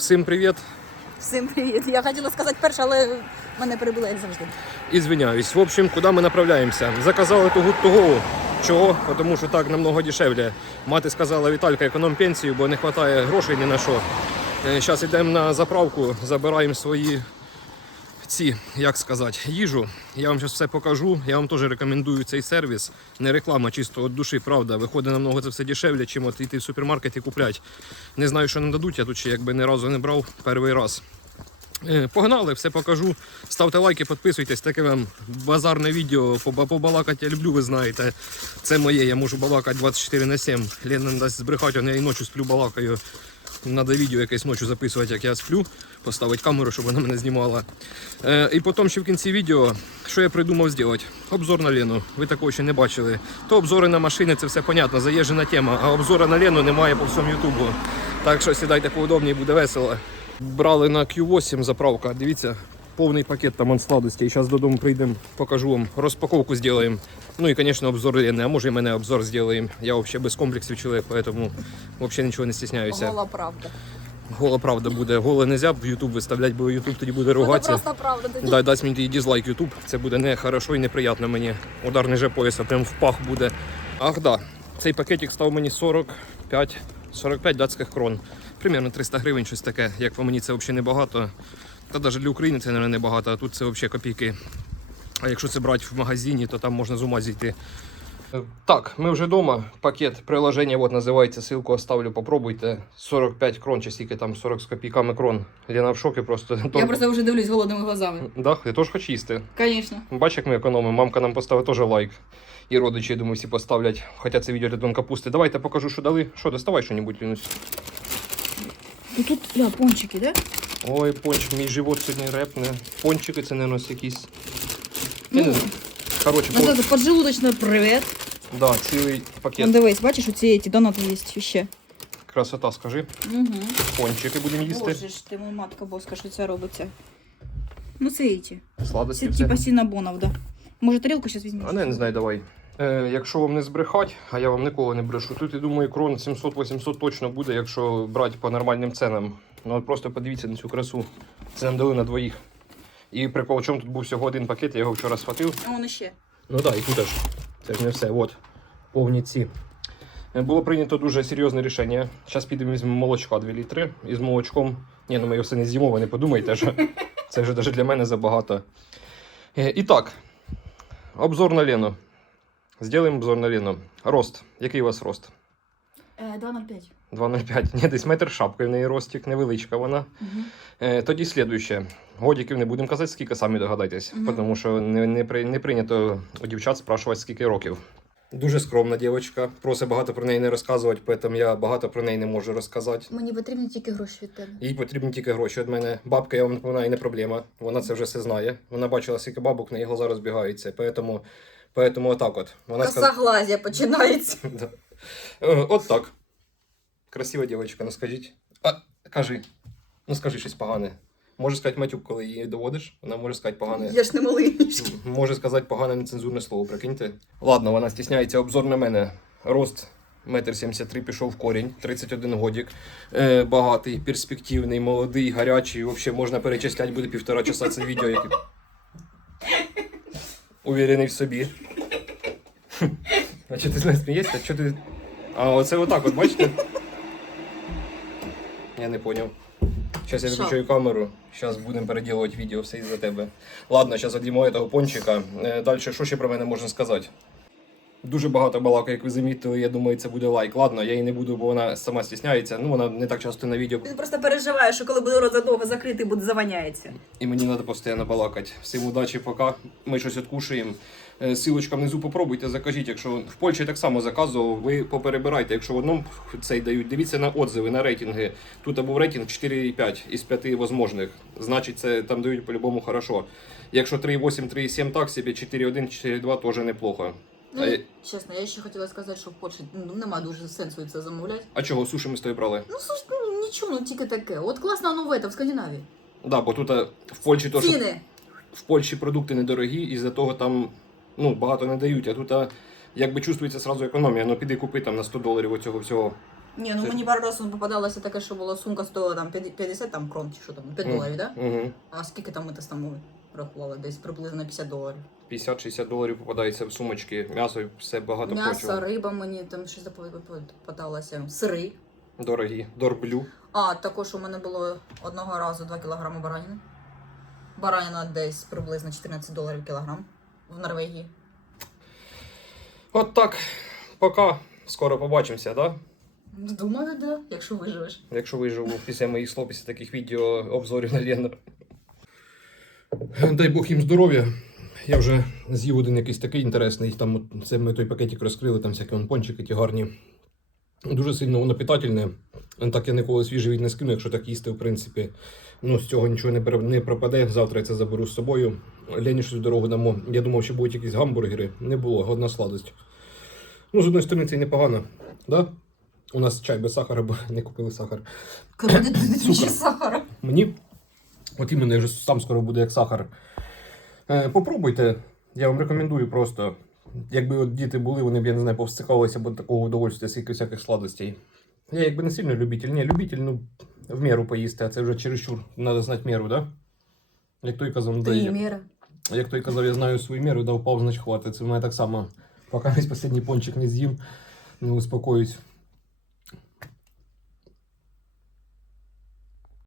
Всім привіт. Всім привіт. Я хотіла сказати перше, але мене перебили, як завжди. І звиняюсь. В общем, куди ми направляємося? Заказали ту гуд Чого? Тому що так намного дешевле. Мати сказала Віталька, економ пенсію, бо не вистачає грошей ні на що. Зараз йдемо на заправку, забираємо свої ці, як сказати, їжу. Я вам зараз все покажу. Я вам теж рекомендую цей сервіс. Не реклама, чисто від душі, правда. Виходить намного це все дешевле, чим от йти в супермаркет і купляти. Не знаю, що нам дадуть, я тут ще якби ні разу не брав перший раз. Е, Погнали, все покажу. Ставте лайки, підписуйтесь. Таке вам базарне відео. Побалакати я люблю, ви знаєте. Це моє, я можу балакати 24 на 7. Лена дасть збрехати, я і ночі сплю балакаю. Надо відео якесь ночі записувати, як я сплю, поставити камеру, щоб вона мене знімала. Е, і потім ще в кінці відео, що я придумав зробити. Обзор на Лену. Ви такого ще не бачили. То обзори на машини, це все понятно, заїжджена тема. А обзора на Лену немає по всьому Ютубу. Так що сідайте поудобніше, буде весело. Брали на Q8 заправка. Дивіться, повний пакет там сладостей. Зараз додому прийдемо, покажу вам. Розпаковку зробимо. Ну і, звісно, обзор Лени. А може і мене обзор зробимо. Я взагалі без комплексів чоловік, тому взагалі нічого не стісняюся. Гола правда. Гола правда буде. Голе не можна в YouTube виставляти, бо YouTube тоді буде Ну, це ругатися. просто правда. Дай дасть мені дізлайк YouTube. Це буде не хорошо і неприємно мені. Удар ниже пояса, прям в пах буде. Ах да, цей пакетик став мені 45 45 датських крон. Примерно 300 гривень, щось таке. Як по мені це взагалі небагато. Та навіть для України це, мабуть, небагато, а тут це взагалі копійки. А якщо це брати в магазині, то там можна з ума зійти. Так, ми вже вдома. Пакет приложення от називається. Ссылку оставлю, попробуйте. 45 крон, чи скільки там 40 з копійками крон. Лена в шокі просто. Я просто вже дивлюсь голодними глазами. Да, ти теж хочеш їсти. Звісно. Бач, як ми економимо. Мамка нам поставила теж лайк. І родичі, я думаю, всі поставлять. Хоча це відео для Капусти. Давайте покажу, що дали. Що, доставай що-небудь, Лінусь. Ну тут ля, пончики, да? Ой, пончик, мій живот сьогодні репне. Пончики це, мабуть, якісь. Я не Ну, знаю. Коротше, ну, пон... це поджелудочно привет. да, цілий Вон пакет. дивись, бачиш, оці ці донати є ще. Красота, скажи. Угу. Пончики будемо їсти. Боже ж ти, моя матка боска, що це робиться. Ну це ці. Сладості Це все. типа сінабонов, да. Може тарілку зараз візьмеш? А не, не знаю, давай. Е, якщо вам не збрехать, а я вам ніколи не брешу, тут я думаю, крон 700-800 точно буде, якщо брати по нормальним ценам. Ну от просто подивіться на цю красу. Це нам дали на двоїх. І прикол, в чому тут був всього один пакет, я його вчора схватив. А воно ще. Ну так, да, і тут аж. Це ж не все. От, повні ці. Е, Було прийнято дуже серйозне рішення. Зараз підемо візьмемо молочка 2 літри. І з молочком. Ні, ну ми його все не з'їмо, ви не подумайте, що це вже навіть для мене забагато. Е, І так, обзор на Лену. Зробимо обзор на Лену. Рост. Який у вас рост? Е, 2,05. 2,05. Ні, десь метр шапки в неї ростик, невеличка вона. Угу. Е, тоді слідуще. Годиків не будемо казати, скільки самі догадайтесь, Мгм. тому що не, не, при, не прийнято у дівчат спрашувати, скільки років. Дуже скромна дівчинка. Просить багато про неї не розказувати, тому я багато про неї не можу розказати. Мені потрібні тільки гроші від тебе. Їй потрібні тільки гроші від мене. Бабка, я вам напоминаю, не проблема. Вона це вже все знає. Вона бачила, скільки бабок, в неї глаза розбігаються. Поэтому, поэтому отак от. Вона. Косоглазія починається. Да. Е, От так. Красива дівчинка, ну скажіть. А, кажи. Ну скажи щось погане. Може сказати матюк, коли її доводиш, вона може сказати погане. Я ж не малий. Може сказати погане нецензурне слово, прикиньте. Ладно, вона стісняється обзор на мене. Рост 1,73 м пішов в корінь, 31 годик. Е, багатий, перспективний, молодий, гарячий. Взагалі можна перечисляти, буде півтора часа це відео. Яке... Уверений в собі. А чого ти з мене смієшся? Чого ти... А оце отак, от бачите? Я не поняв. Зараз я Що? виключаю камеру. Зараз будемо переділувати відео все із-за тебе. Ладно, зараз одімо того пончика. Е, Далі, що ще про мене можна сказати? Дуже багато балака, як ви замітили, я думаю, це буде лайк. Ладно, я її не буду, бо вона сама стісняється. Ну, вона не так часто на відео. Ти просто переживаєш, що коли буде рот задовго закритий, буде заваняється. І мені треба постійно балакати. Всім удачі, пока. Ми щось відкушуємо. Е, Силочка внизу попробуйте, закажіть. Якщо в Польщі так само заказував, ви поперебирайте. Якщо в одному цей дають, дивіться на отзиви, на рейтинги. Тут був рейтинг 4,5 із 5 можливих. Значить, це там дають по-любому хорошо. Якщо 3,8, 3,7 так собі, 4,1, 4,2 теж неплохо. Ну, А, я- чесно, я ще хотіла сказати, що в Польщі ну, нема дуже сенсу це замовляти. а чого суші ми з тобою брали? Ну, слушай, ну нічого, ну тільки таке. От класно воно в этом, в Скандинавії. Да, бо тут е, в Польщі то, що Ціни. в Польщі продукти недорогі, і за того там ну, багато не дають. А тут а, якби чувствується сразу економія. Ну піди купи там на 100 доларів оцього всього. Ні, ну Це- мені пару разів попадалося таке, що була сумка стоїла там 50 там крон чи що там, 5 Мгм. доларів, да? Угу. А скільки там ми те там? Десь приблизно 50 доларів. 50-60 доларів попадається в сумочки, м'ясо і все багато М'ясо, прочого. риба мені там щось попадалося, сири. Дорогі. Дорблю. А, також у мене було одного разу 2 кілограми бараніни. Бараніна десь приблизно 14 доларів кілограм в Норвегії. От так. Пока. Скоро побачимося, да? Думаю, да, якщо виживеш. Якщо виживу після моїх слов, після таких відео обзорів на Лену. Дай Бог їм здоров'я. Я вже з'їв один якийсь такий інтересний. Там це ми той пакетик розкрили, там всякі вон пончики ті гарні. Дуже сильно воно питательне. Так я ніколи свіжий від не скину, якщо так їсти, в принципі. Ну, з цього нічого не, не пропаде. Завтра я це заберу з собою. Лені щось дорогу дамо. Я думав, що будуть якісь гамбургери. Не було, одна сладость. Ну, з одної сторони, це непогано. Да? У нас чай без сахара, бо не купили сахар. Супер. сахара. Мені, от іменно, вже сам скоро буде як сахар. Е, попробуйте, я вам рекомендую просто. Якби от діти були, вони б, я не знаю, повстикалися б такого удовольствия, скільки всяких сладостей. Я якби не сильно любитель. Ні, любитель, ну, в міру поїсти, а це вже чересчур. Треба знати міру, да? Як той казав, да, я- як той казав, я знаю свою міру, да впав, значить хватить. Це в мене так само. Поки весь останній пончик не з'їм, не успокоюсь.